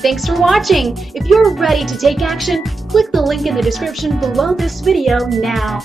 Thanks for watching. If you're ready to take action, click the link in the description below this video now.